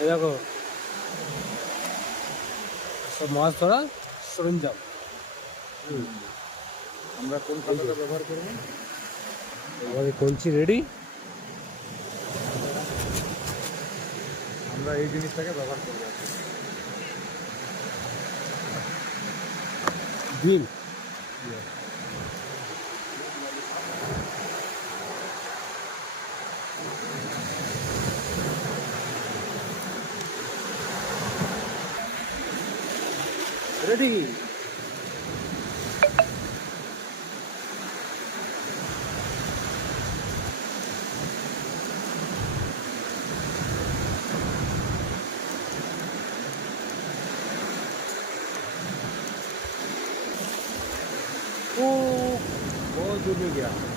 এই দেখো সব মাছ ধরা সরঞ্জাম। আমরা কোন খাতাটা ব্যবহার করব? আমাদের কঞ্চি রেডি। আমরা এই জিনিসটাকে ব্যবহার করব। ডিম। রেডি। ओ बहुत दूर में गया।